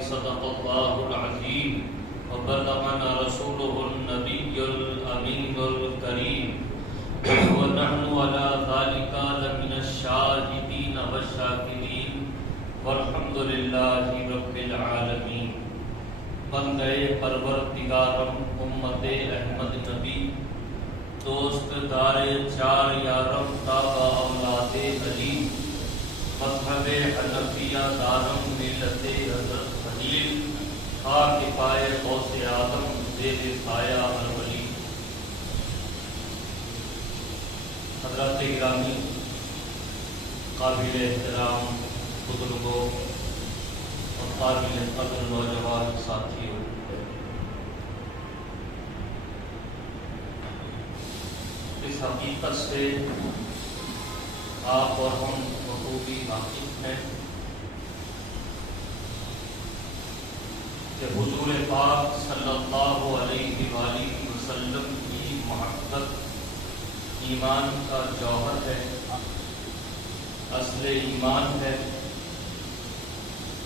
صدق الله العظيم وبلغنا رسوله النبي الأمين الكريم ونحن على ذلك لمن الشاهدين والشاكرين والحمد لله رب العالمین۔ بندے پروردگارم امت احمد نبی، دوست دار چار یارم تابع اولاد علی، مذہب حنفیہ دارم ملت حضرت خلیل، خاک پائے غوث اعظم زیر سایہ الولی۔ حضرات گرامی، قابل احترام بزرگوں اور قابل قدر نوجوان ساتھیوں، اس حقیقت سے آپ اور ہم بخوبی واقف ہیں کہ حضور پاک صلی اللہ علیہ وآلہ وسلم کی محبت ایمان کا جوہر ہے، اصل ایمان ہے،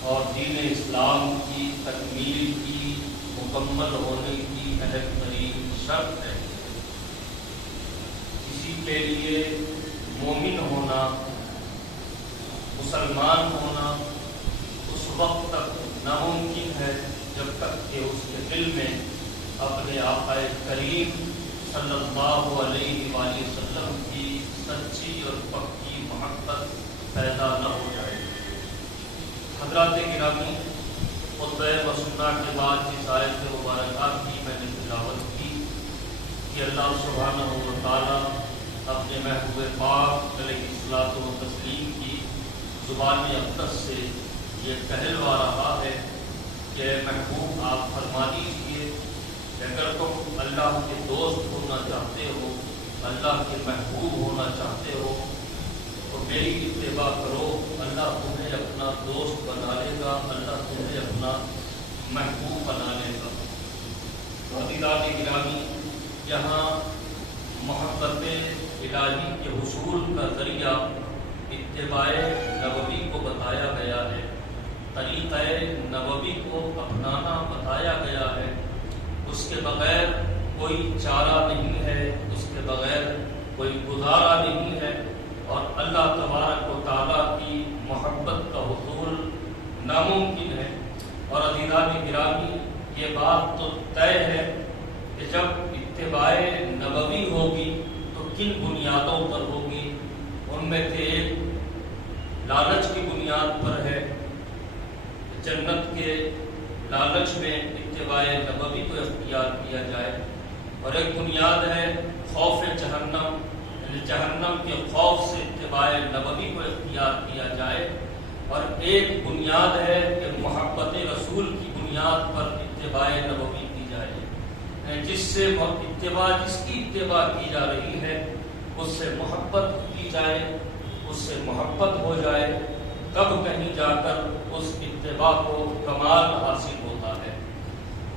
اور دین اسلام کی تکمیل کی مکمل ہونے کی اہم ترین شرط ہے۔ اسی کے لیے مومن ہونا، مسلمان ہونا اس وقت تک ناممکن ہے جب تک کہ اس کے دل میں اپنے آقا کریم صلی اللہ علیہ وآلہ وسلم کی سچی اور پکی محبت پیدا نہ ہو جائے۔ حضرات گرامی، خطبہ مسنہ کے بعد جس آیت مبارکہ کی میں نے تلاوت کی کہ اللہ سبحانہ و تعالیٰ اپنے محبوب پاک علیہ الصلوۃ والتسلیم کی زبان اقدس سے یہ کہلوا رہا ہے کہ محبوب آپ فرما دیجیے کہ اگر تم اللہ کے دوست ہونا چاہتے ہو، اللہ کے محبوب ہونا چاہتے ہو تو میری اتباع کرو، اللہ تمہیں اپنا دوست بنا لے گا، اللہ تمہیں اپنا محبوب بنا لے گا۔ عزیزان گرامی، یہاں محبت الہی کے حصول کا ذریعہ اتباع نبوی کو بتایا گیا ہے، طریقہ نبوی کو اپنانا بتایا گیا ہے۔ اس کے بغیر کوئی چارہ نہیں ہے، اس کے بغیر کوئی گزارا نہیں ہے، اور اللہ تبارک و تعالیٰ کی محبت کا حصول ناممکن ہے۔ اور عزیزان گرامی، یہ بات تو طے ہے کہ جب اتباع نبوی ہوگی تو کن بنیادوں پر ہوگی؟ ان میں سے ایک لالچ کی بنیاد پر ہے، جنت کے لالچ میں اتباع نبوی کو اختیار کیا جائے، اور ایک بنیاد ہے خوف جہنم، یعنی جہنم کے خوف سے اتباع نبوی کو اختیار کیا جائے، اور ایک بنیاد ہے کہ محبت رسول کی بنیاد پر اتباع نبوی کی جائے، جس سے جس کی اتباع کی جا رہی ہے اس سے محبت کی جائے، اس سے محبت ہو جائے، تب کہیں جا کر اس اتباع کو کمال حاصل ہوتا ہے۔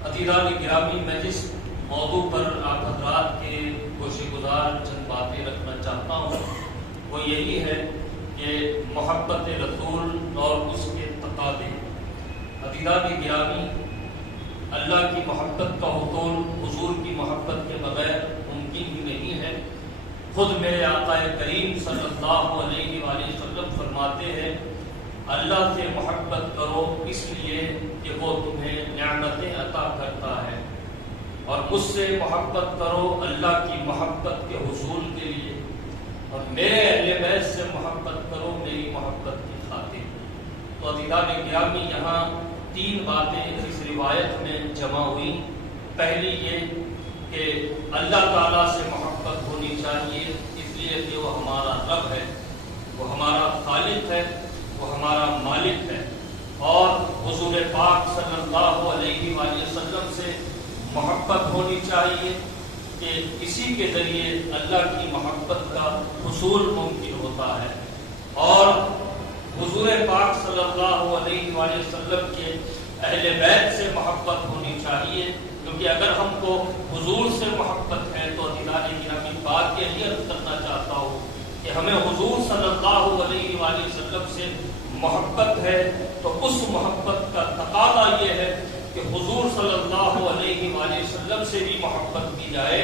عزیزان گرامی، میں جس موضوع پر آپ حضرات کے گوشے گزار چند باتیں رکھنا چاہتا ہوں وہ یہی ہے کہ محبت رسول اور اس کے تقاضے۔ عزیزان گرامی، اللہ کی محبت کا حصول حضور کی محبت کے بغیر ممکن ہی نہیں ہے۔ خود میرے آقا کریم صلی اللہ علیہ وآلہ وسلم فرماتے ہیں اللہ سے محبت کرو اس لیے کہ وہ تمہیں نعمتیں عطا کرتا ہے، اور مجھ سے محبت کرو اللہ کی محبت کے حصول کے لیے، اور میرے اہل بیت سے محبت کرو میری محبت کی خاطر۔ تو عزیزان گرامی، یہاں تین باتیں اس روایت میں جمع ہوئی۔ پہلی یہ کہ اللہ تعالیٰ سے محبت ہونی چاہیے اس لیے کہ وہ ہمارا رب ہے، وہ ہمارا خالق ہے، وہ ہمارا مالک ہے، اور حضور پاک صلی اللہ علیہ وآلہ وسلم سے محبت ہونی چاہیے کہ اسی کے ذریعے اللہ کی محبت کا حصول ممکن ہوتا ہے، اور حضور پاک صلی اللہ علیہ وآلہ وسلم کے اہل بیت سے محبت ہونی چاہیے، کیونکہ اگر ہم کو حضور سے محبت ہے تو عزیزان گرامی بات یہ عرض کرنا چاہتا ہوں کہ ہمیں حضور صلی اللہ علیہ وآلہ وسلم سے محبت ہے تو اس محبت کا تقاضا یہ ہے کہ حضور صلی اللہ علیہ وآلہ وسلم سے بھی محبت کی جائے،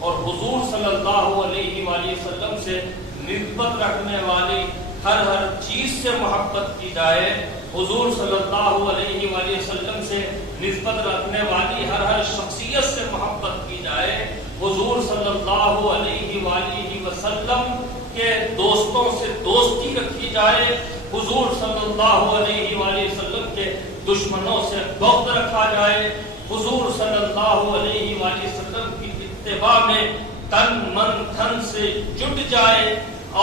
اور حضور صلی اللہ علیہ وآلہ وسلم سے نسبت رکھنے والی ہر چیز سے محبت کی جائے، حضور صلی اللہ علیہ وآلہ وسلم سے نسبت رکھنے والی ہر شخصیت سے محبت کی جائے، حضور صلی اللہ علیہ وآلہ وسلم کے دوستوں سے دوستی رکھی جائے، حضور صلی اللہ علیہ وآلہ وسلم کے دشمنوں سے بغض رکھا جائے، حضور صلی اللہ علیہ وآلہ وسلم کی اتباع میں تن من دھن سے جٹ جائے،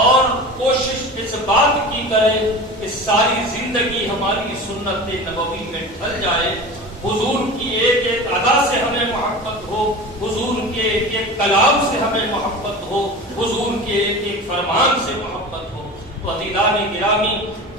اور کوشش اس بات کی کرے کہ ساری زندگی ہماری سنت نبوی میں ڈھل جائے، حضور کی ایک ایک ادا سے ہمیں محبت ہو، حضور کے ایک ایک کلام سے ہمیں محبت ہو، حضور کے ایک ایک فرمان سے محبت ہو۔ تو عزیزان گرامی،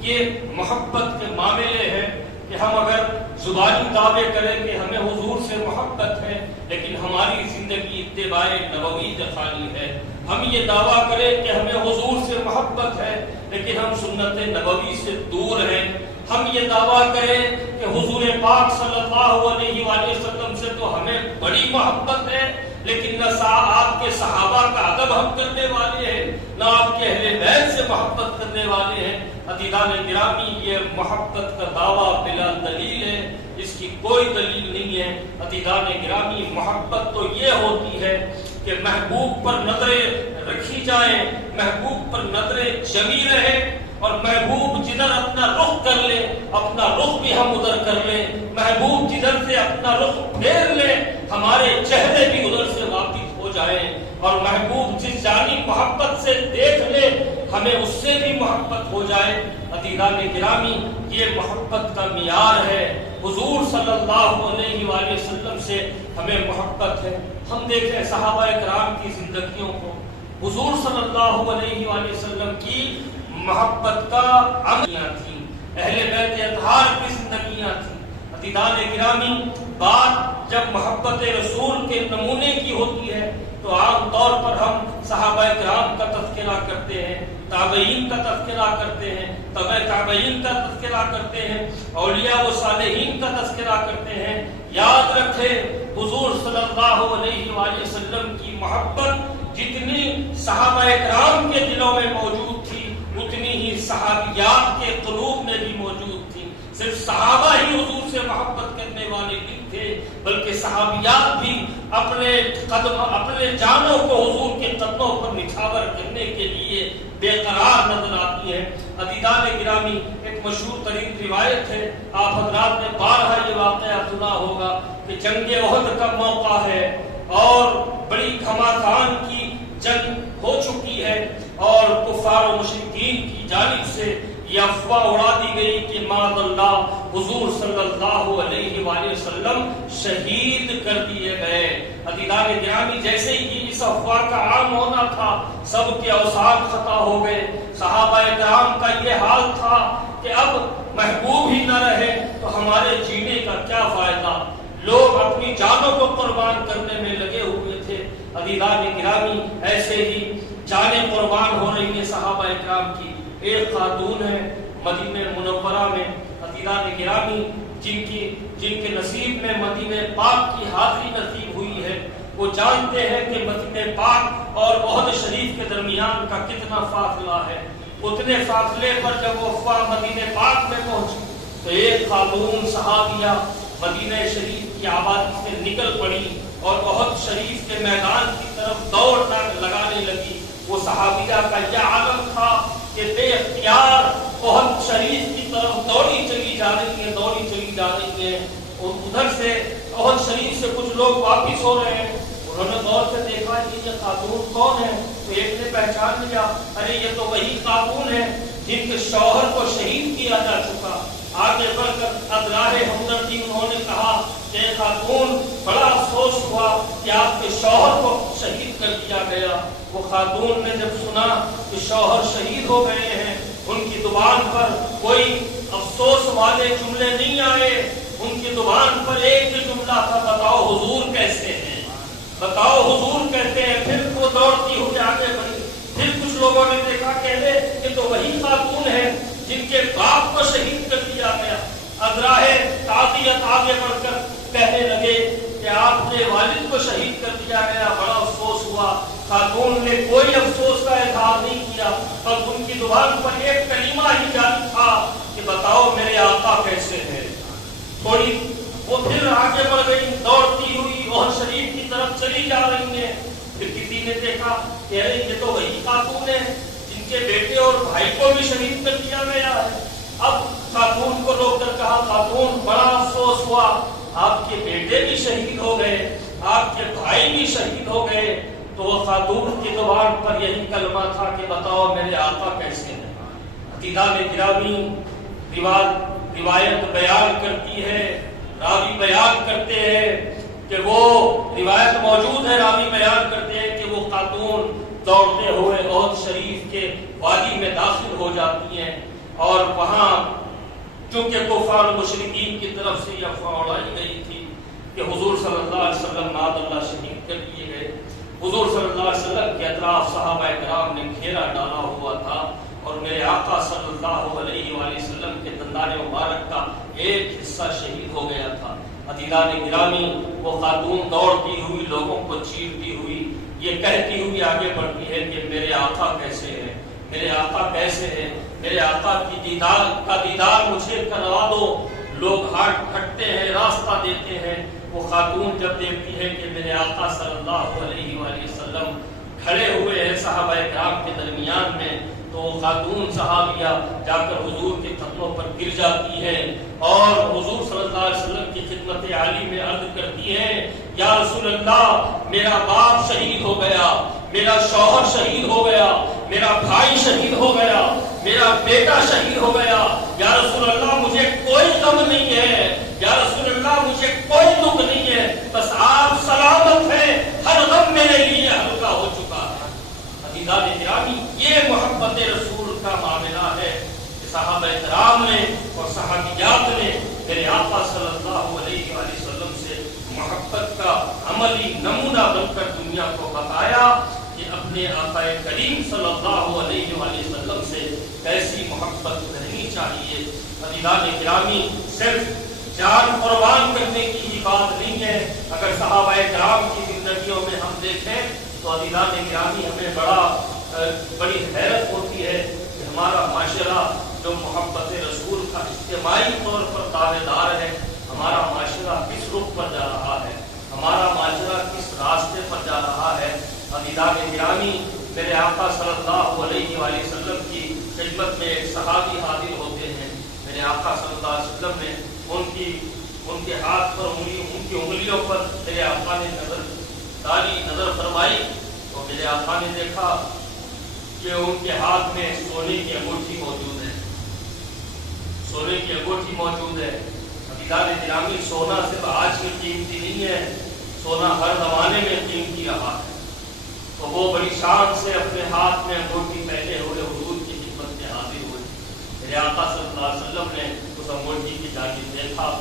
یہ محبت کے معاملے ہیں کہ ہم اگر زبانی دعوے کریں کہ ہمیں حضور سے محبت ہے، لیکن ہماری زندگی اتباع نبوی سے خالی ہے، ہم یہ دعویٰ کریں کہ ہمیں حضور سے محبت ہے لیکن ہم سنت نبوی سے دور ہیں، ہم یہ دعویٰ کریں کہ حضور پاک صلی اللہ علیہ وآلہ وسلم سے تو ہمیں بڑی محبت ہے لیکن نہ آپ کے صحابہ کا ادب ہم کرنے والے ہیں، نہ آپ کے اہل بیت سے محبت کرنے والے ہیں۔ عزیزان گرامی، یہ محبت کا دعویٰ بلا دلیل ہے، اس کی کوئی دلیل نہیں ہے۔ عزیزان گرامی، محبت تو یہ ہوتی ہے کہ محبوب پر نظریں رکھی جائیں، محبوب پر نظریں جمی رہے، اور محبوب جدھر اپنا رخ کر لے اپنا رخ بھی ہم ادھر کر لیں، محبوب جدھر سے اپنا رخ پھیر لے ہمارے چہرے بھی ادھر سے واپس ہو جائیں، اور محبوب جس جانب محبت سے دیکھ لے ہمیں اس سے بھی محبت ہو جائے۔ عزیزان گرامی، یہ محبت کا معیار ہے، حضور صلی اللہ علیہ وآلہ وسلم سے ہمیں محبت ہے۔ ہم دیکھیں صحابہ کرام کی زندگیوں کو، حضور صلی اللہ علیہ وآلہ وسلم کی محبت کا عملیاں تھیں، اہل بیت اطہار کی زندگیاں تھیں۔ عزیزان گرامی، بات جب محبت رسول کے نمونے کی ہوتی ہے تو عام طور پر ہم صحابہ کرام کا تذکرہ کرتے ہیں، تابعین کا تذکرہ کرتے ہیں، تبع تابعین کا تذکرہ کرتے ہیں، اولیاء و صالحین کا تذکرہ کرتے ہیں۔ یاد رکھیں، حضور صلی اللہ علیہ وآلہ وسلم کی محبت جتنی صحابہ کرام کے دلوں میں موجود تھی اتنی ہی صحابیات کے قلوب میں بھی موجود تھی۔ صرف صحابہ ہی حضور سے محبت کرنے والے نہیں تھے، بلکہ صحابیات بھی اپنے جانوں کو حضور کے قدموں پر نچھاور کرنے کے لیے بے قرار نظر آتی ہے۔ عزیزان گرامی، ایک مشہور ترین روایت ہے، آپ حضرات نے بارہا یہ واقعہ سنا ہوگا کہ جنگ احد کا موقع ہے اور بڑی گھماسان کی جنگ ہو چکی ہے، اور کفار و مشرکین کی جانب سے یہ افواہ اڑا دی گئی کہ معاذ اللہ حضور صلی اللہ علیہ وآلہ وسلم شہید کر دیے گئے۔ عزیزان گرامی، جیسے ہی اس افواہ کا عام ہونا تھا سب کے اوصاف خطا ہو گئے۔ صحابہ کرام کا یہ حال تھا کہ اب محبوب ہی نہ رہے تو ہمارے جینے کا کیا فائدہ، لوگ اپنی جانوں کو قربان کرنے میں لگے ہوئے تھے۔ عزیزان گرامی، ایسے ہی جانیں قربان ہو رہی ہیں صحابہ کرام کی۔ ایک خاتون ہے مدینہ منورہ میں، عزیزان گرامی، جن کے نصیب میں مدینہ پاک کی حاضری نصیب ہوئی ہے، وہ جانتے ہیں کہ مدینہ پاک اور احد شریف کے درمیان کا کتنا فاصلہ ہے۔ اتنے فاصلے پر جب وہ افواہ مدینہ پاک میں پہنچی تو ایک خاتون صحابیہ مدینہ شریف کی آبادی سے نکل پڑی اور احد شریف کے میدان کی طرف دوڑ لگانے لگی۔ وہ صحابیہ کا یہ عالم تھا کہ بے اختیار احد شریف کی طرف دوڑی چلی جا رہی ہے، اور ادھر سے احد شریف سے کچھ لوگ واپس ہو رہے ہیں۔ انہوں نے غور سے دیکھا کہ یہ خاتون کون ہے، تو ایک نے پہچان لیا، ارے یہ تو وہی خاتون ہے جن کے شوہر کو شہید کیا جا چکا۔ آگے بڑھ کر ادراہ ہمدردی انہوں نے کہا کہ خاتون، بڑا افسوس ہوا کہ آپ کے شوہر کو شہید کر دیا گیا۔ وہ خاتون نے جب سنا کہ شوہر شہید ہو گئے ہیں، ان کی زبان پر کوئی افسوس والے جملے نہیں آئے، ان کی زبان پر ایک جملہ تھا، بتاؤ حضور کیسے ہیں، بتاؤ حضور کہتے ہیں۔ پھر وہ دوڑتی ہوئی آگے بڑھی، پھر کچھ لوگوں نے دیکھا، کہتے کہ تو وہی خاتون ہے جن کے باپ کو بس ان کی زبان پر ایک کلمہ ہی جاری تھا کہ بتاؤ میرے آقا کیسے ہیں. تھوڑی وہ پھر آگے بڑھ گئی, دوڑتی ہوئی احد شریف کی طرف چلی جا رہی ہیں. پھر کسی نے دیکھا کہ یہ تو وہی خاتون ہے جن کے بیٹے اور بھائی کو بھی شہید کر دیا گیا ہے. اب خاتون کو روک کر کہا, خاتون بڑا افسوس ہوا, آپ کے بیٹے بھی شہید ہو گئے, آپ کے بھائی بھی شہید ہو گئے. تو وہ خاتون کی زبان پر یہی کلمہ تھا کہ بتاؤ میرے آقا کیسے ہیں. عقیدہ میں گرامی روایت بیان کرتی ہے, راوی بیان کرتے ہیں کہ وہ روایت موجود ہے, راوی بیان کرتے ہیں کہ وہ خاتون دوڑتے ہوئے احد شریف کے وادی میں داخل ہو جاتی ہیں اور وہاں چونکہ کفار مشرکین کی طرف سے یہ افواہ اڑائی گئی تھی کہ حضور صلی اللہ علیہ وسلم معاذ اللہ شہید کر دیے گئے. حضور صلی اللہ علیہ وسلم کے اطراف صحابہ کرام نے گھیرا ڈالا ہوا تھا اور میرے آقا صلی اللہ علیہ وآلہ وسلم کے دندان مبارک کا ایک حصہ شہید ہو گیا تھا. عزیزان گرامی, وہ خاتون دوڑتی ہوئی لوگوں کو چیرتی ہوئی یہ کہتی ہوئی آگے بڑھتی ہے کہ میرے آقا کیسے ہیں, میرے آقا کیسے ہیں, میرے آقا کی دیدار مجھے کروا دو. لوگ ہاتھ پھٹتے ہیں, راستہ دیتے ہیں. وہ خاتون جب دیکھتی ہے کہ میرے آقا صلی اللہ علیہ وآلہ وسلم کھڑے ہوئے ہیں صحابہ کرام کے درمیان میں, تو وہ خاتون صحابیہ جا کر حضور کے قدموں پر گر جاتی ہے اور حضور صلی اللہ علیہ وسلم کی خدمت عالی میں عرض کرتی ہے, یا رسول اللہ میرا باپ شہید ہو گیا, میرا شوہر شہید ہو گیا, میرا بھائی شہید ہو گیا, میرا بیٹا شہید ہو گیا. یا رسول اللہ مجھے کوئی غم نہیں ہے, یا رسول اللہ مجھے کوئی دکھ نہیں ہے, بس آپ سلامت ہیں, ہر غم میرے لیے ہلکا ہو چکا ہے. عزیزان گرامی, یہ محبت رسول کا معاملہ ہے کہ صحابہ کرام نے اور صحابیات نے میرے آقا صلی اللہ علیہ وآلہ وسلم سے محبت کا عملی نمونہ بن کر دنیا کو بتایا کہ اپنے آقا کریم صلی اللہ علیہ وآلہ وسلم سے کیسی محبت کرنی چاہیے. عزیزان گرامی, صرف جان قربان کرنے کی ہی بات نہیں ہے. اگر صحابہ کرام کی زندگیوں میں ہم دیکھیں تو عزیزان گرامی ہمیں بڑی حیرت ہوتی ہے کہ ہمارا معاشرہ جو محبت رسول کا اجتماعی طور پر دعوے دار ہے, ہمارا معاشرہ کس رخ پر جا رہا ہے, ہمارا معاشرہ کس راستے پر جا رہا ہے. عزیزان گرامی, میرے آقا صلی اللہ علیہ وآلہ وسلم کی خدمت میں ایک صحابی حاضر ہوتے ہیں. میرے آقا صلی اللہ علیہ وسلم نے ان کے ہاتھ پر ان کی انگلیوں پر میرے آقا نے نظر فرمائی تو میرے آقا نے دیکھا کہ ان کے ہاتھ میں سونے کی انگوٹھی موجود ہے, سونے کی انگوٹھی موجود ہے. عزیزان گرامی, سونا صرف آج کی قیمتی نہیں ہے, سونا ہر زمانے میں قیمتی رہا ہے. تو وہ بڑی شان سے اپنے ہاتھ میں انگوٹھی پہنے ہوئے حضور کی خدمت میں حاضر ہوئے. میرے آقا صلی اللہ علیہ وسلم نے اس انگوٹھی کی جانب دیکھا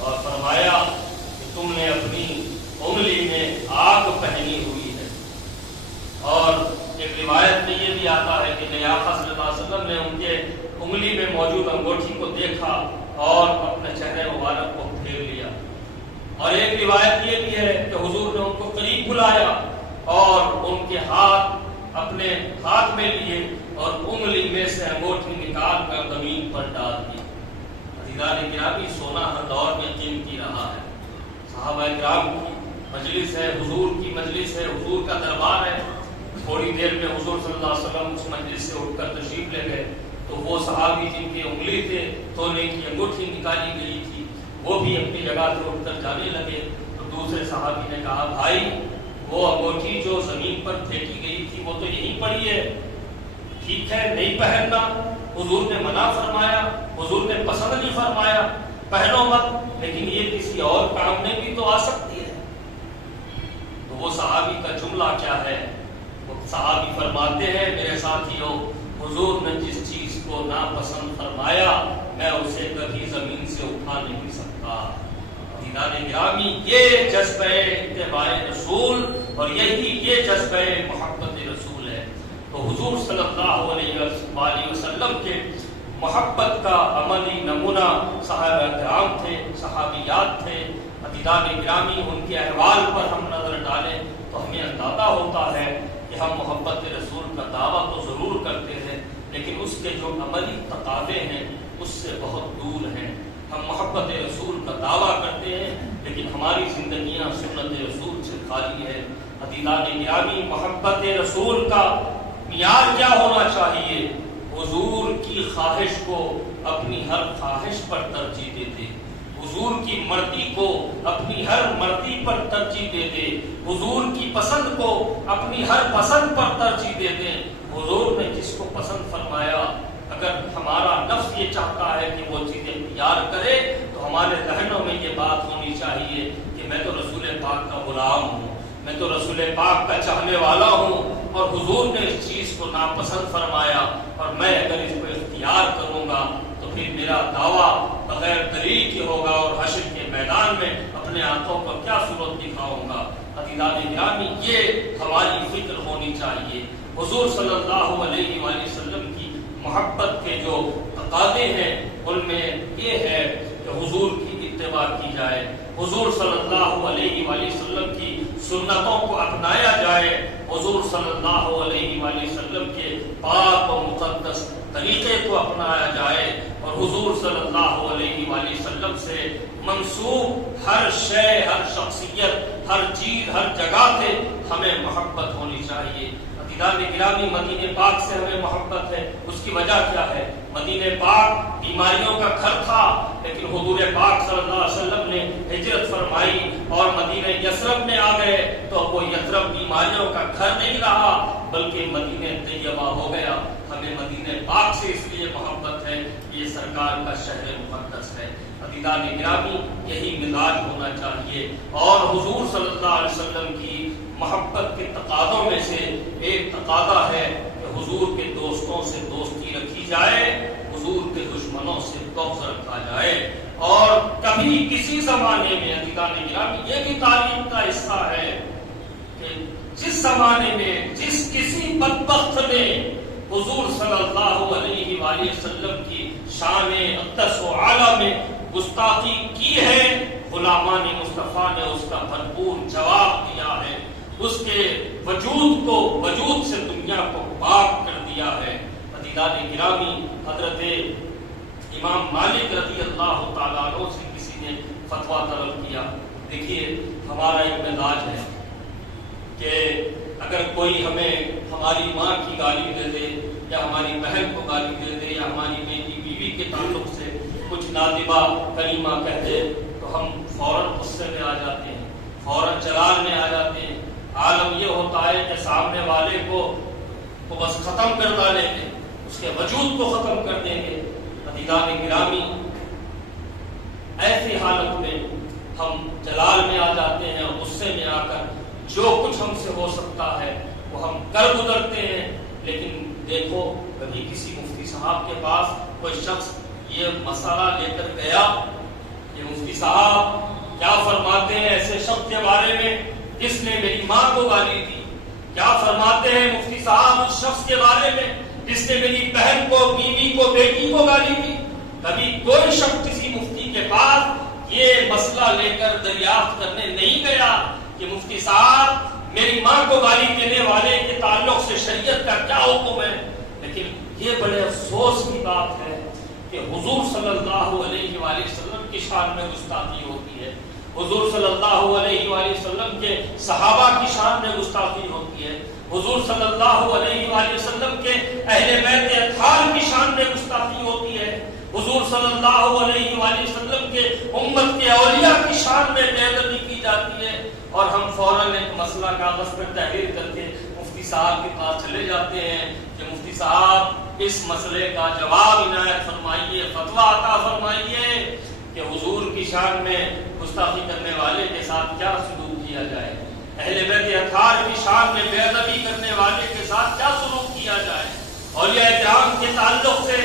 اور فرمایا کہ تم نے اپنی انگلی میں آگ پہنی ہوئی ہے. اور ایک روایت میں یہ بھی آتا ہے کہ میرے آقا صلی اللہ علیہ وسلم نے ان کے انگلی میں موجود انگوٹھی کو دیکھا اور اپنے چہرے مبارک کو پھیر لیا. اور ایک روایت یہ بھی ہے کہ حضور نے ان کو قریب بلایا اور ان کے ہاتھ اپنے ہاتھ میں لیے اور انگلی میں سے انگوٹھی نکال کر زمین پر ڈال دی. عزیزان گرامی, سونا ہر دور میں قیمتی رہا ہے. صحابہ کرام کی مجلس ہے, حضور کی مجلس ہے, حضور کا دربار ہے. تھوڑی دیر میں حضور صلی اللہ علیہ وسلم اس مجلس سے اٹھ کر تشریف لے گئے تو وہ صحابی جن کی انگلی سے سونے کی انگوٹھی نکالی گئی تھی وہ بھی اپنی جگہ سے اٹھ کر جانے لگے. تو دوسرے صحابی نے کہا, بھائی وہ انگوٹھی جو زمین پر پھینکی گئی تھی وہ تو یہیں پڑی ہے, ٹھیک ہے نہیں پہننا, حضور نے منع فرمایا, حضور نے پسند نہیں فرمایا, پہنو مت, لیکن یہ کسی اور کام میں بھی تو آ سکتی ہے. تو وہ صحابی کا جملہ کیا ہے, وہ صحابی فرماتے ہیں, میرے ساتھیوں, حضور نے جس چیز کو ناپسند فرمایا میں اسے کبھی زمین سے اٹھا نہیں سکتا. عزیزان گرامی, یہ جذبہ اتباع رسول اور یہ جذبہ محبت رسول ہے. تو حضور صلی اللہ علیہ وسلم کے محبت کا عملی نمونہ صحابہ کرام تھے, صحابیات تھے. عزیزان گرامی, ان کے احوال پر ہم نظر ڈالیں تو ہمیں اندازہ ہوتا ہے کہ ہم محبت رسول کا دعویٰ تو ضرور کرتے ہیں سے بہت دور ہیں. ہم محبت رسول کا دعویٰ کرتے ہیں لیکن ہماری زندگیاں سنت رسول سے خالی ہے. عزیزان گرامی، محبت رسول کا معیار کیا ہونا چاہیے؟ حضور کی خواہش کو اپنی ہر خواہش پر ترجیح دیتے، حضور کی مرضی کو اپنی ہر مرضی پر ترجیح دیتے، حضور کی پسند کو اپنی ہر پسند پر ترجیح دیتے. حضور نے جس کو پسند فرمایا، اگر ہمارا نفس یہ چاہتا ہے کہ وہ چیزیں اختیار کرے تو ہمارے ذہنوں میں یہ بات ہونی چاہیے کہ میں تو رسول پاک کا غلام ہوں، میں تو رسول پاک کا چاہنے والا ہوں، اور حضور نے اس چیز کو ناپسند فرمایا اور میں اگر اس کو اختیار کروں گا تو پھر میرا دعویٰ بغیر دلیل کے ہوگا اور حشر کے میدان میں اپنے آنکھوں کو کیا صورت دکھاؤں گا. عزیزان گرامی، یہ ہماری فکر ہونی چاہیے. حضور صلی اللہ علیہ وآلہ وسلم کی محبت کے جو تقاضے ہیں ان میں یہ ہے کہ حضور کی اتباع کی جائے، حضور صلی اللہ علیہ وآلہ وسلم کی سنتوں کو اپنایا جائے، حضور صلی اللہ علیہ وآلہ وسلم کے پاک و مقدس طریقے کو اپنایا جائے، اور حضور صلی اللہ علیہ وآلہ وسلم سے منسوب ہر شے، ہر شخصیت، ہر چیز، ہر جگہ سے ہمیں محبت ہونی چاہیے. عزیزان گرامی، مدینہ پاک سے ہمیں محبت ہے. اس کی وجہ کیا ہے؟ مدینہ پاک بیماریوں کا گھر تھا، لیکن حضور پاک صلی اللہ علیہ وسلم نے ہجرت فرمائی اور مدینہ یثرب میں آ گئے تو وہ یثرب بیماریوں کا گھر نہیں رہا بلکہ مدینہ طیبہ ہو گیا. ہمیں مدینہ پاک سے اس لیے محبت ہے، یہ سرکار کا شہر مقدس ہے. عزیزان گرامی، یہی مزاج ہونا چاہیے. اور حضور صلی اللہ علیہ وسلم کی محبت کے تقاضوں میں سے ایک تقاضا ہے کہ حضور کے دوستوں سے دوستی رکھی جائے، حضور کے دشمنوں سے بغض رکھا جائے. اور کبھی کسی زمانے میں، عزیزان گرامی، یہ بھی تعلیم کا حصہ ہے کہ جس زمانے میں جس کسی بدبخت نے حضور صلی اللہ علیہ وآلہ وسلم کی شان اقدس و اعلیٰ میں گستاخی کی ہے، غلامان مصطفیٰ نے اس کا بھرپور جواب دیا ہے، اس کے وجود سے دنیا کو پاک کر دیا ہے. عزیزان گرامی، حضرت امام مالک رضی اللہ تعالیٰ عنہ سے کسی نے فتویٰ طلب کیا. دیکھیے، ہمارا ایک مزاج ہے کہ اگر کوئی ہمیں ہماری ماں کی گالی دے دے یا ہماری بہن کو گالی دے دے یا ہماری بیٹی بیوی کے تعلق سے کچھ نادبہ کلمہ کہہ دے تو ہم فوراً غصے میں آ جاتے ہیں، فوراً جلال میں آ جاتے ہیں. عالم یہ ہوتا ہے کہ سامنے والے کو بس ختم کر ڈالیں گے، اس کے وجود کو ختم کر دیں گے. عزیزان گرامی، ایسی حالت میں ہم جلال میں آ جاتے ہیں اور غصے میں آ کر جو کچھ ہم سے ہو سکتا ہے وہ ہم کر گزرتے ہیں. لیکن دیکھو، کبھی کسی مفتی صاحب کے پاس کوئی شخص یہ مسئلہ لے کر گیا کہ مفتی صاحب کیا فرماتے ہیں ایسے شخص کے بارے میں جس نے میری ماں کو گالی دی؟ کیا فرماتے ہیں مفتی صاحب اس شخص کے بارے میں جس نے میری بہن کو، بیوی کو، بیٹی کو گالی دی؟ کبھی کوئی شخص کسی مفتی کے پاس یہ مسئلہ لے کر دریافت کرنے نہیں گیا کہ مفتی صاحب میری ماں کو گالی دینے والے کے تعلق سے شریعت کا کیا حکم ہے. لیکن یہ بڑے افسوس کی بات ہے کہ حضور صلی اللہ علیہ وآلہ وسلم کی شان میں گستاخی ہوتی ہے، حضور صلی اللہ علیہ وآلہ وسلم کے صحابہ کی شان میں گستاخی ہوتی ہے، حضور صلی اللہ علیہ وآلہ وسلم کے اہل بیت اطہار کی شان میں گستاخی ہوتی ہے، حضور صلی اللہ علیہ وآلہ وسلم کے امت کے اولیاء کی شان میں بے ادبی کی جاتی ہے. اور ہم فوراً ایک مسئلہ کاغذ پر تحریر کر کے مفتی صاحب کے پاس چلے جاتے ہیں کہ مفتی صاحب اس مسئلے کا جواب عنایت فرمائیے، فتویٰ عطا فرمائیے کہ حضور کی شان میں گستاخی کرنے والے کے ساتھ کیا سلوک کیا جائے، اہل بیت اطہار کی شان میں بے ادبی کرنے والے کے ساتھ کیا سلوک کیا جائے، اولیاء کرام کے تعلق سے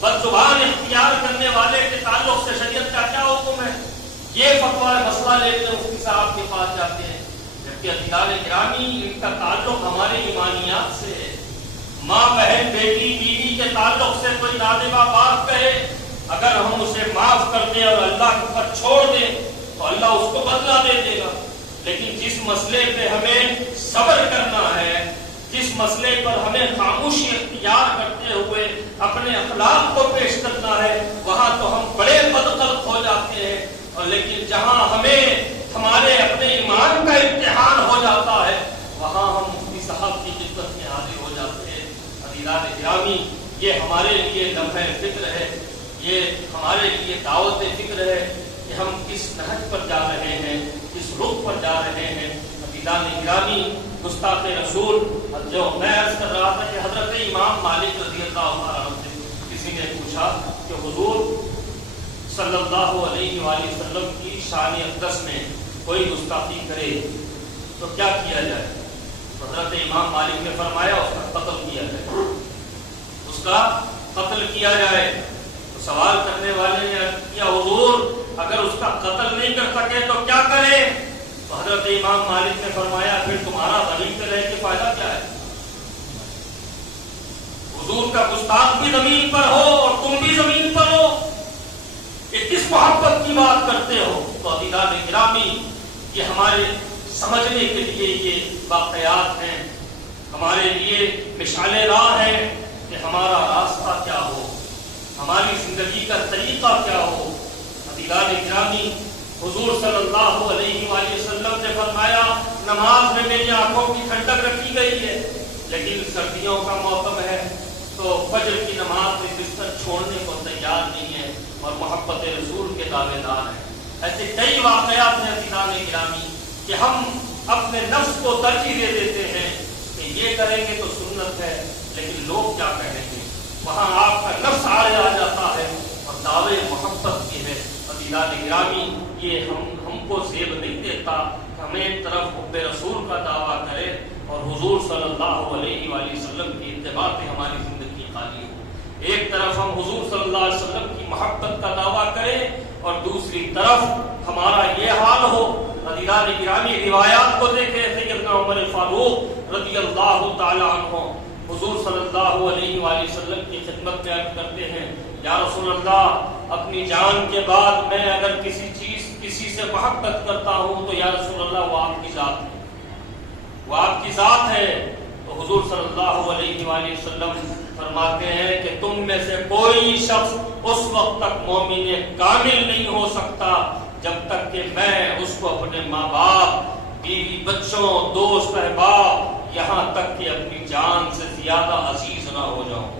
بد زبان اختیار کرنے والے کے تعلق سے شریعت کا کیا حکم ہے. یہ فتویٰ مسئلہ لے کر مفتی صاحب کے پاس جاتے ہیں، جبکہ عزیزان گرامی ان کا تعلق ہمارے ایمانیات سے ہے. ماں، بہن، بیٹی، بیوی کے تعلق سے کوئی نادبہ بات کہے، اگر ہم اسے معاف کر دیں اور اللہ کے اوپر چھوڑ دیں تو اللہ اس کو بدلہ دے دے گا. لیکن جس مسئلے پہ ہمیں صبر کرنا ہے، جس مسئلے پر ہمیں خاموشی اختیار کرتے ہوئے اپنے اخلاق کو پیش کرنا ہے وہاں تو ہم بڑے بدقلق ہو جاتے ہیں، اور لیکن جہاں ہمیں ہمارے اپنے ایمان کا امتحان ہو جاتا ہے وہاں ہم مفتی صاحب کی خدمت میں حاضر ہو جاتے ہیں۔ عزیزان گرامی، یہ ہمارے لیے لمحہ فکر ہے، یہ ہمارے لیے دعوت فکر ہے کہ ہم کس نہج پر جا رہے ہیں، کس رخ پر جا رہے ہیں۔ عزیزان گرامی، گستاخ رسول جو میں عرض کر رہا تھا کہ حضرت امام مالک رضی اللہ عنہ سے کسی نے پوچھا کہ حضور صلی اللہ علیہ وآلہ وسلم کی شان اقدس میں کوئی گستاخی کرے تو کیا کیا جائے؟ حضرت امام مالک نے فرمایا اس کا قتل کیا جائے، اس کا قتل کیا جائے۔ تو سوال کرنے والے نے کیا حضور اگر اس کا قتل نہیں کر سکے تو کیا کریں؟ تو حضرت امام مالک نے فرمایا پھر تمہارا زمین پہ رہ کے فائدہ کیا ہے؟ حضور کا گستاخ بھی زمین پر ہو اور تم بھی زمین پر ہو، یہ کس محبت کی بات کرتے ہو؟ تو عزیزان گرامی، یہ ہمارے سمجھنے کے لیے یہ واقعات ہیں، ہمارے لیے مشعل راہ ہے کہ ہمارا راستہ کیا ہو، ہماری زندگی کا طریقہ کیا ہو۔ عزیزان گرامی، حضور صلی اللہ علیہ وآلہ وسلم نے فرمایا نماز میں میری آنکھوں کی ٹھنڈک رکھی گئی ہے، لیکن سردیوں کا موسم ہے تو فجر کی نماز میں بستر چھوڑنے کو تیار نہیں ہے اور محبت رسول کے دعوے دار ہیں۔ ایسے کئی واقعات ہیں عزیزان گرامی کہ ہم اپنے نفس کو ترجیح دے دیتے ہیں کہ یہ کریں گے تو سنت ہے، لیکن لوگ کیا کہیں گے، وہاں آپ کا نفس آڑے آ جاتا ہے اور دعوے محبت کے ہے۔ عزیزان گرامی، یہ ہم کو زیب نہیں دیتا کہ ہمیں ایک طرف حب رسول کا دعویٰ کرے اور حضور صلی اللہ علیہ وآلہ وسلم کی اتباع سے ہماری زندگی خالی ہو۔ ایک طرف ہم حضور صلی اللہ علیہ وسلم کی محبت کا دعویٰ کریں اور دوسری طرف ہمارا یہ حال ہو۔ عزیزان گرامی، روایات کو دیکھیں، سیدنا عمر فاروق رضی اللہ تعالی عنہ حضور صلی اللہ علیہ وآلہ وسلم کی خدمت میں عرض کرتے ہیں یا رسول اللہ، اپنی جان کے بعد میں اگر کسی سے محبت کرتا ہوں تو یا رسول اللہ وہ آپ کی ذات ہے، وہ آپ کی ذات ہے۔ تو حضور صلی اللہ علیہ وآلہ وسلم فرماتے ہیں کہ تم میں سے کوئی شخص اس وقت تک مومن کامل نہیں ہو سکتا جب تک کہ میں اس کو اپنے ماں باپ، بیوی بچوں، دوست احباب، یہاں تک کہ اپنی جان سے زیادہ عزیز نہ ہو جاؤں۔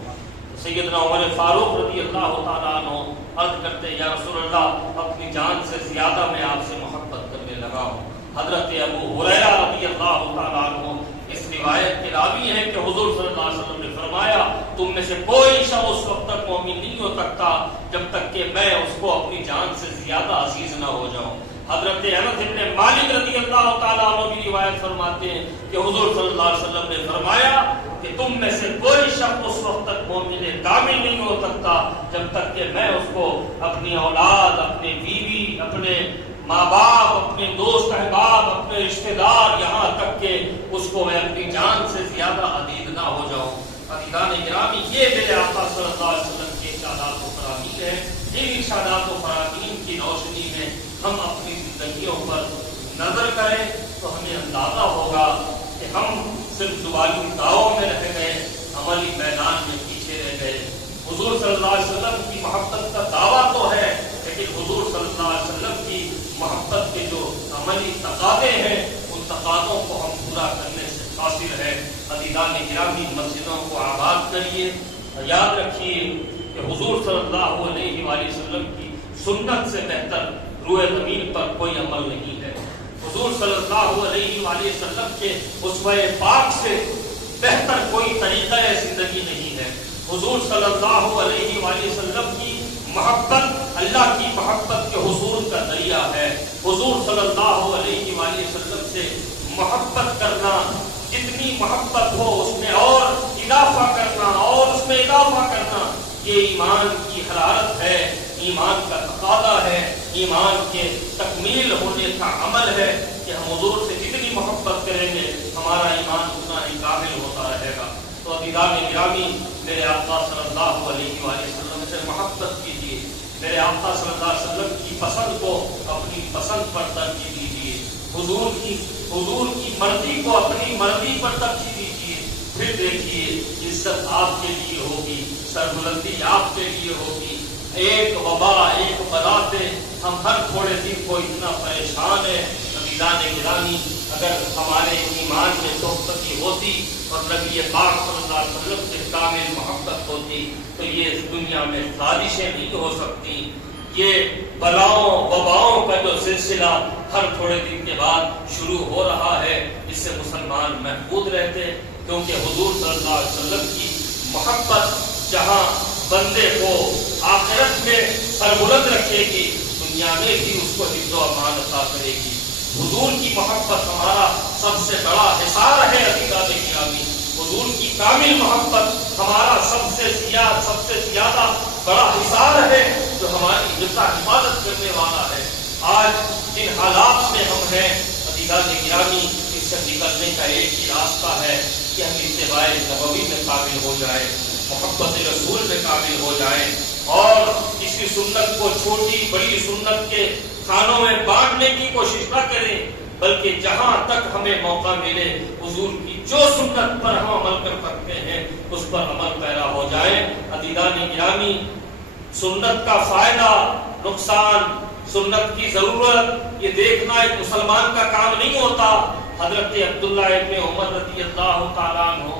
سیدنا عمر فاروق رضی اللہ تعالیٰ عنہ عرض کرتے یا رسول اللہ، اپنی جان سے زیادہ میں آپ سے محبت کرنے لگا ہوں۔ حضرت ابو ہریرہ رضی اللہ تعالیٰ عنہ اس روایت کے راوی ہیں کہ حضور صلی اللہ علیہ وسلم نے فرمایا تم میں سے کوئی شخص اس وقت تک مومن نہیں ہو سکتا جب تک کہ میں اس کو اپنی جان سے زیادہ عزیز نہ ہو جاؤں۔ حضرت انس بن مالک رضی اللہ تعالیٰ عنہ بھی روایت فرماتے ہیں کہ حضور صلی اللہ علیہ وسلم نے فرمایا کہ تم میں سے کوئی شخص اس وقت تک مومن کامل نہیں ہو سکتا جب تک کہ میں اس کو اپنی اولاد، اپنے بیوی، اپنے ماں باپ، اپنے دوست احباب، اپنے رشتہ دار، یہاں تک کہ اس کو میں اپنی جان سے زیادہ عزیز نہ ہو جاؤں۔ عزیزان گرامی، یہ میرے آقا صلی اللہ علیہ وسلم کے ارشادات و فرامین ہیں۔ ان ارشادات و فرامین کی روشنی میں ہم اپنی زندگیوں پر نظر کریں تو ہمیں اندازہ ہوگا کہ ہم صرف زبانی دعووں میں رہ گئے، عملی میدان میں پیچھے رہ گئے۔ حضور صلی اللہ علیہ وسلم کی محبت کا دعویٰ تو ہے، لیکن حضور صلی اللہ علیہ وسلم کی محبت کے جو عملی تقاضے ہیں ان تقاضوں کو ہم پورا کرنے سے قاصر ہے۔ عزیزان گرامی، مسجدوں کو آباد کریے، یاد رکھیے کہ حضور صلی اللہ علیہ وآلہ وسلم کی سنت سے بہتر روئے زمین پر کوئی عمل نہیں ہے۔ حضور صلی اللہ علیہ وآلہ وسلم کے اسوہ پاک سے بہتر کوئی طریقہ زندگی نہیں ہے۔ حضور صلی اللہ علیہ وآلہ وسلم کی محبت اللہ کی محبت کے حصول کا ذریعہ ہے۔ حضور صلی اللہ علیہ وآلہ وسلم سے محبت کرنا، جتنی محبت ہو اس میں اور اضافہ کرنا اور اس میں اضافہ کرنا، یہ ایمان کی حرارت ہے، ایمان کا تقاضا ہے، ایمان کے تکمیل ہونے کا عمل ہے کہ ہم حضور سے جتنی محبت کریں گے ہمارا ایمان اتنا ہی کامل ہوتا رہے گا۔ تو عزیزان گرامی، میرے آقا صلی اللہ علیہ وآلہ وسلم سے محبت کیجیے، میرے آقا صلی اللہ علیہ وسلم کی پسند کو اپنی پسند پر ترجیح دیجیے، حضور کی مرضی کو اپنی مرضی پر ترجیح دیجیے، پھر دیکھیے عزت آپ کے لیے ہوگی، سربلندی ایک وبا ایک بلا سے ہم ہر تھوڑے دن کو اتنا پریشان ہیں. عزیزان گرامی، اگر ہمارے ایمان میں صحبتی ہوتی اور نبی پاک صلی اللہ علیہ وسلم سے کامل محبت ہوتی تو یہ اس دنیا میں سازشیں نہیں ہو سکتی. یہ بلاؤں وباؤں کا جو سلسلہ ہر تھوڑے دن کے بعد شروع ہو رہا ہے، اس سے مسلمان محفوظ رہتے، کیونکہ حضور صلی اللہ علیہ وسلم کی محبت جہاں بندے کو آخرت میں سربلند رکھے گی، دنیا میں بھی اس کو حفظ و امان عطا کرے گی. حضور کی محبت ہمارا سب سے بڑا حصار ہے. عزیزان گرامی، حضور کی کامل محبت ہمارا سب سے زیادہ بڑا حصار ہے جو ہماری حفاظت کرنے والا ہے. آج جن حالات میں ہم ہیں عزیزان گرامی، اس سے نکلنے کا ایک ہی راستہ ہے کہ ہم اتباع نبوی میں قابل ہو جائیں، محبت رسول میں قابل ہو جائیں، اور کسی سنت کو چھوٹی بڑی سنت کے کھانوں میں بانٹنے کی کوشش نہ کریں، بلکہ جہاں تک ہمیں موقع ملے حضور کی جو سنت پر ہم عمل کر سکتے ہیں اس پر عمل پیرا ہو جائے. عزیزان گرامی، سنت کا فائدہ نقصان، سنت کی ضرورت یہ دیکھنا ایک مسلمان کا کام نہیں ہوتا. حضرت عبداللہ ابن عمر رضی اللہ تعالیٰ عنہ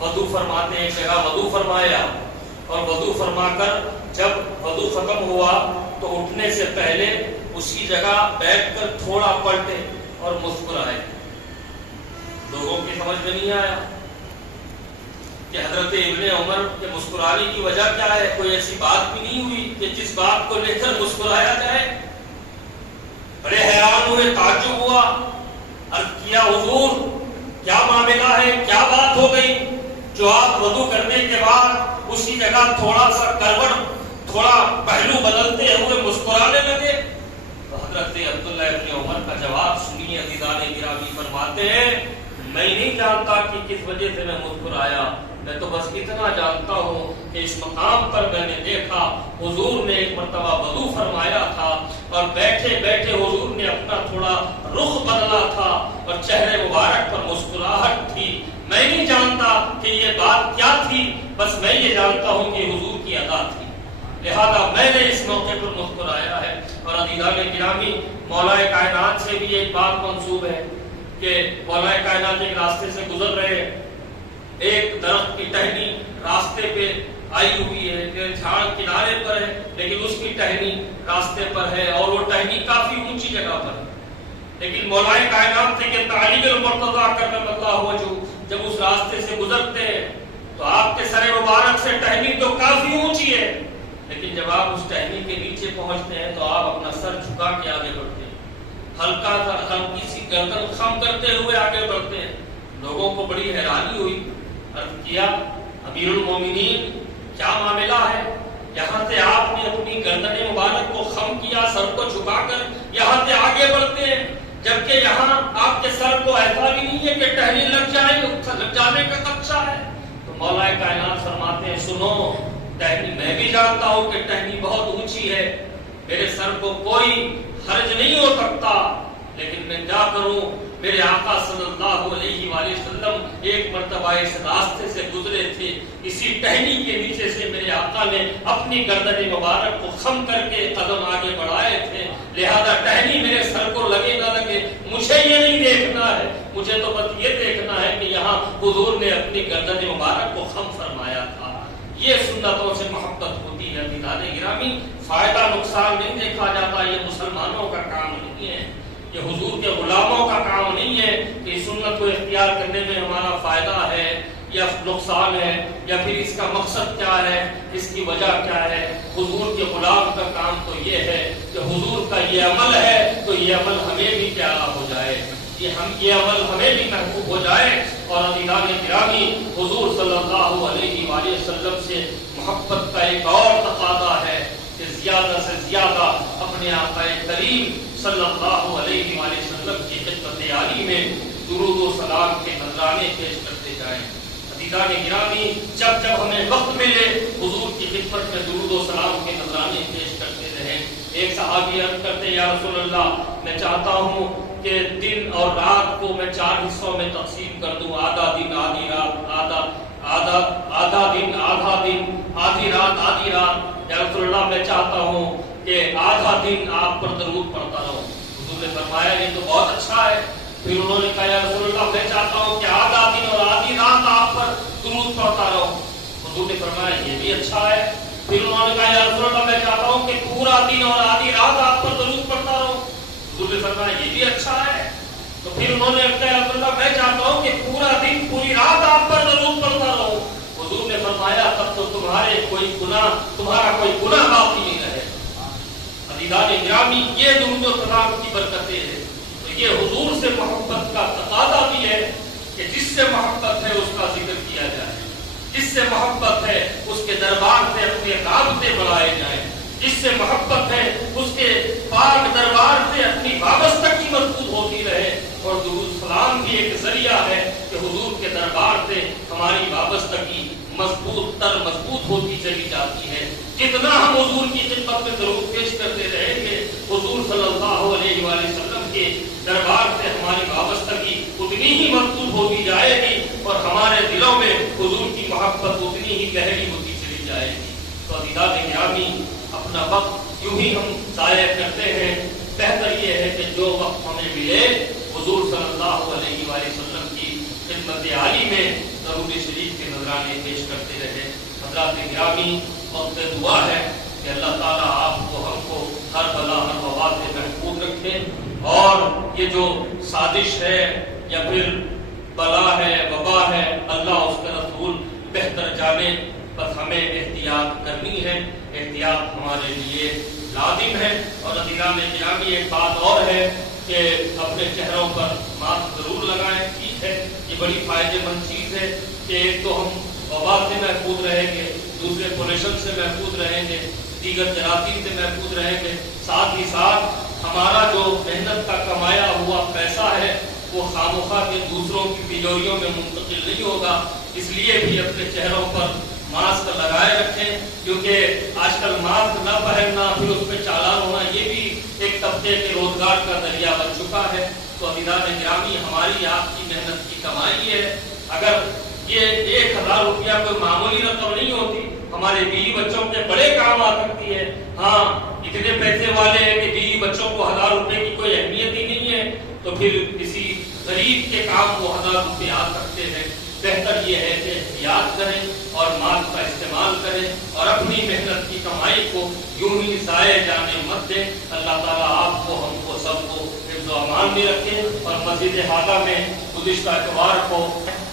وضو فرماتے ہیں، جگہ وضو فرمایا اور وضو فرما کر جب وضو ختم ہوا تو اٹھنے سے پہلے اسی جگہ بیٹھ کر تھوڑا پلٹے اور مسکرائے. لوگوں کی سمجھ میں نہیں آیا کہ حضرت ابن عمر کے مسکرانے کی وجہ کیا ہے. کوئی ایسی بات بھی نہیں ہوئی کہ جس بات کو لے کر مسکرایا جائے. بڑے حیران ہوئے، تعجب ہوا، عرض کیا حضور کیا معاملہ ہے، کیا بات ہو گئی جو آپ وضو کرنے کے بعد اسی جگہ تھوڑا سا کروڑ تھوڑا پہلو بدلتے ہوئے مسکرانے لگے. تو حضرت عبداللہ ابن عمر کا جواب سنیے. عزیزان گرامی فرماتے ہیں، میں نہیں جانتا کہ کس وجہ سے میں مسکرایا، میں تو بس اتنا جانتا ہوں کہ اس مقام پر میں نے دیکھا حضور نے ایک مرتبہ وضو فرمایا تھا اور بیٹھے بیٹھے حضور نے اپنا تھوڑا رخ بدلا تھا اور چہرے مبارک پر مسکراہٹ تھی. میں نہیں جانتا کہ یہ بات کیا تھی، بس میں یہ جانتا ہوں کہ حضور کی ادا تھی، لہذا میں نے اس موقع پر مسکرایا ہے. اور عزیزان گرامی، مولا کائنات سے بھی ایک بات منسوب ہے کہ مولا کائنات ایک راستے سے گزر رہے، ایک درخت کی ٹہنی راستے پہ آئی ہوئی ہے، جھاڑ کنارے پر ہے لیکن اس کی ٹہنی راستے پر ہے اور وہ ٹہنی کافی اونچی جگہ پر ہے. لیکن مولا کائنات سے یہ تعلیق المرتضیٰ کرم اللہ وجہ جب اس راستے سے گزرتے ہیں تو آپ کے سر مبارک سے ٹہنی تو کافی اونچی ہے، لیکن جب آپ اس ٹہنی کے نیچے پہنچتے ہیں تو آپ اپنا سر جھکا کے آگے بڑھتے ہیں، ہلکا سا ہلکی سی گردن خم کرتے ہوئے آگے بڑھتے ہیں. لوگوں کو بڑی حیرانی ہوئی. عرض کیا امیر المومنین کیا معاملہ ہے، یہاں سے آپ نے اپنی گردن مبارک کو خم کیا، سر کو جھکا کر یہاں سے آگے بڑھتے ہیں، جبکہ یہاں آپ کے سر کو ایسا بھی نہیں ہے کہ ٹہنی لگ جانے کا خدشہ ہے. تو مولا کائنات فرماتے ہیں سنو، ٹہنی میں بھی جانتا ہوں کہ ٹہنی بہت اونچی ہے، میرے سر کو کوئی حرج نہیں ہو سکتا، لیکن میں کیا کروں، میرے آقا صلی اللہ علیہ وآلہ وسلم ایک مرتبہ اس راستے سے گزرے تھے، اسی ٹہنی کے نیچے سے میرے آقا نے اپنی گردن مبارک کو خم کر کے قدم آگے بڑھائے تھے، لہذا ٹہنی میرے سر کو لگے نہ لگے مجھے یہ نہیں دیکھنا ہے، مجھے تو بس یہ دیکھنا ہے کہ یہاں حضور نے اپنی گردن مبارک کو خم فرمایا تھا. یہ سنتوں سے محبت ہوتی ہے. عزیزان گرامی، فائدہ نقصان نہیں دیکھا جاتا، یہ مسلمانوں کا کام نہیں ہے، یہ حضور کے غلاموں کا کام نہیں ہے کہ سنت کو اختیار کرنے میں ہمارا فائدہ ہے یا نقصان ہے یا پھر اس کا مقصد کیا ہے، اس کی وجہ کیا ہے. حضور کے غلام کا کام تو یہ ہے کہ حضور کا یہ عمل ہے تو یہ عمل ہمیں بھی پیارا ہو جائے، یہ عمل ہمیں بھی محبوب ہو جائے. اور عزیزان گرامی، حضور صلی اللہ علیہ وآلہ وسلم سے محبت کا ایک اور تقاضا ہے کہ زیادہ سے زیادہ اپنے آقا کریم صلی اللہ علیہ وآلہ وسلم کی خدمت عالی میں درود و سلام کے نذرانے پیش کرتے جائیں. عزیزان گرامی، جب جب ہمیں وقت ملے حضور کی خدمت میں درود و سلام کے نذرانے پیش کرتے رہیں. ایک صحابی عرض کرتے یا رسول اللہ، میں چاہتا ہوں کہ دن اور رات کو میں 4 حصوں میں تقسیم کر دوں، آدھا دن آدھی رات، آدھا دن آدھا دن، آدھی رات آدھی رات یا رسول اللہ میں چاہتا ہوں کہ آدھا دن آپ پر درود پڑھتا رہوں. حضور نے فرمایا یہ تو بہت اچھا ہے. پھر انہوں نے کہا یا رسول اللہ میں چاہتا ہوں کہ آدھا دن اور آدھی رات آپ پر درود پڑھتا رہوں. حضور نے فرمایا یہ بھی اچھا ہے. پھر انہوں نے کہا یا رسول اللہ میں چاہتا ہوں کہ پورا دن اور آدھی رات آپ پر درود پڑھتا رہوں. حضور نے فرمایا یہ بھی اچھا ہے. تو پھر انہوں نے کہا یا رسول اللہ میں چاہتا ہوں کہ پورا دن پوری رات آپ پر درود پڑھتا رہوں. حضور نے فرمایا تب تو تمہارا کوئی گناہ باقی نہیں رہے. عزیزان گرامی یہ درود و سلام کی برکتیں ہیں. تو یہ حضور سے محبت کا تقاضا بھی ہے کہ جس سے محبت ہے اس کا ذکر کیا جائے, جس سے محبت ہے اس کے دربار سے اپنے رابطے بڑھائے جائیں, جس سے محبت ہے اس کے پاک دربار سے اپنی وابستگی مضبوط ہوتی رہے. اور درود سلام بھی ایک ذریعہ ہے کہ حضور کے دربار سے ہماری وابستگی مضبوط ہوتی چلی جاتی ہے. جتنا ہم حضور کی خدمت میں درود پیش کرتے رہیں گے, حضور صلی اللہ علیہ وآلہ وسلم کے دربار سے ہماری وابستگی اتنی ہی مضبوط ہوتی جائے گی اور ہمارے دلوں میں حضور کی محبت اتنی ہی گہری ہوتی چلی جائے گی. تو عزیزان گرامی اپنا وقت یوں ہی ہم ضائع کرتے ہیں. بہتر یہ ہے کہ جو وقت ہمیں ملے حضور صلی اللہ علیہ وآلہ وسلم کی خدمت عالی میں درود شریف کے نذرانے پیش کرتے رہے. حضرات گرامی وقت دعا ہے کہ اللہ تعالیٰ آپ کو ہم کو ہر بلا ہر وبا سے محفوظ رکھے, اور یہ جو سازش ہے یا پھر بلا ہے وبا ہے اللہ اس کا رسول بہتر جانے. بس ہمیں احتیاط کرنی ہے, احتیاط ہمارے لیے لازم ہے. اور عزیزان گرامی ایک بات اور ہے کہ اپنے چہروں پر ماسک ضرور لگائیں. ٹھیک ہے, یہ بڑی فائدے مند چیز ہے کہ ایک تو ہم وبا سے محفوظ رہیں گے, دوسرے پولیوشن سے محفوظ رہیں گے, دیگر جراثیم سے محفوظ رہیں گے. ساتھ ہی ساتھ ہمارا جو محنت کا کمایا ہوا پیسہ ہے وہ خامخواہ کے دوسروں کی تجوریوں میں منتقل نہیں ہوگا. اس لیے بھی اپنے چہروں پر ماسک لگائے رکھیں, کیونکہ آج کل ماسک نہ پہننا پھر اس پہ چالان ہونا یہ بھی ایک طبقے کے روزگار کا ذریعہ بن چکا ہے. تو عزیزان گرامی ہماری آپ کی محنت کی کمائی ہے. اگر یہ 1000 روپیہ کوئی معمولی رقم نہیں ہوتی, ہمارے بیوی بچوں کے بڑے کام آ سکتی ہے. ہاں اتنے پیسے والے ہیں کہ بیوی بچوں کو 1000 روپے کی کوئی اہمیت ہی نہیں ہے, تو پھر کسی غریب کے کام کو 1000 روپے آ سکتے ہیں. بہتر یہ ہے کہ احتیاط کریں اور ماسک کا استعمال کریں اور اپنی محنت کی کمائی کو یوں ہی ضائع جانے مت دیں. اللہ تعالیٰ آپ کو ہم کو سب کو حفظ و امان میں رکھے. اور مسجد ہادہ میں گزشتہ اتوار کو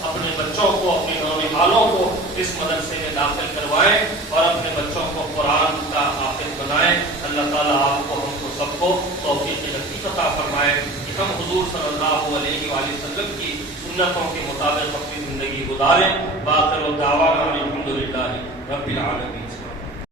اپنے بچوں کو, اپنے نونہالوں کو اس مدرسے میں داخل کروائیں اور اپنے بچوں کو قرآن کا حافظ بنائیں. اللہ تعالیٰ آپ کو ہم کو سب کو توفیق نصیب عطا فرمائے کہ ہم حضور صلی اللہ علیہ وآلہ وسلم کی سنتوں کے مطابق اپنی زندگی گزاریں. باخر دعوانا الحمدللہ رب العالمین.